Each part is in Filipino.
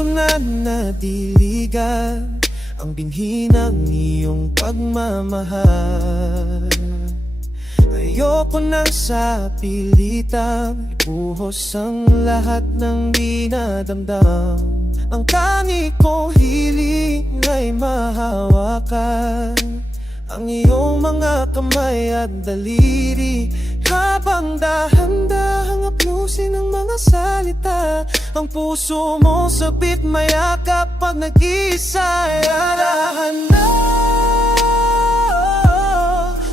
ko na nadiligan ang binhi ng iyong pagmamahal. Ayoko nang sa pilitang ibuhos ang lahat ng dinadamdam. Ang tangi kong hiling ay mahawakan ang iyong mga kamay at daliri, habang dahan-dahang haplusin ang mga salita. Ang puso mo sabit mayakap pag nag-iisa. Dahan na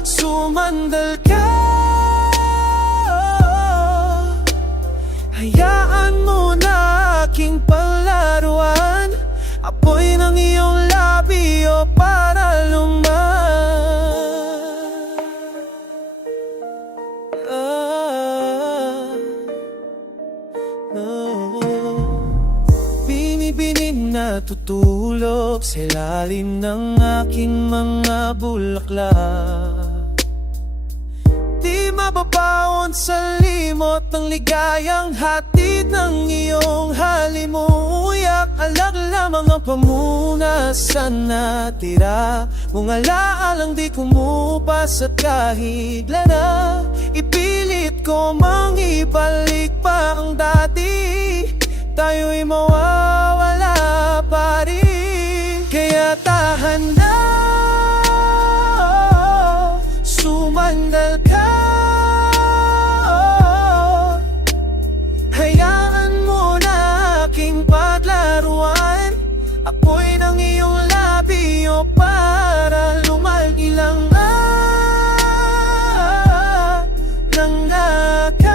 sumandal ka, hayaan mo na aking palaruan. Apoy ng iyong labi o para Binibining natutulog sa ilalim ng aking mga bulaklak. Di mababaon sa limot ng ligayang hatid ng iyong halimuyak. Alak lamang ang pamunasan na tira mong alaalang di kumupas at kahit na ipilit ko mang ibalik pa ang dati. Tayo'y mawawala pa rin, kaya tahan na sumandal ka. Hayaan mo na aking paglaruan. Ako'y ng iyong labi o para lumagilang nang nakahiga.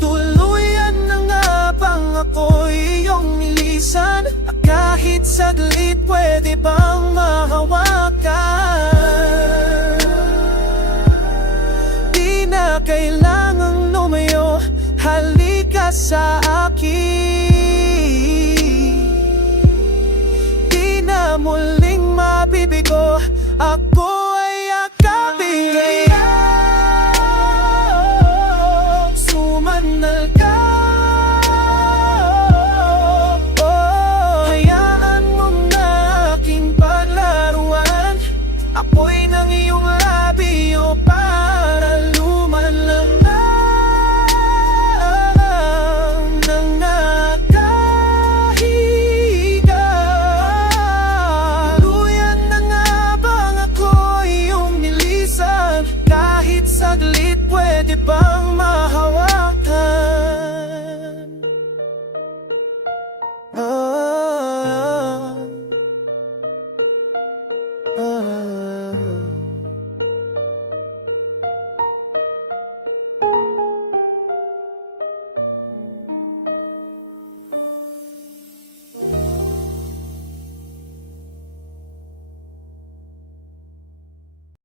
Tuluyan na nga bang ako'y iyong nilisan? Kahit saglit pwede bang mahawakan? Di na kailangang lumayo, halika sa akin.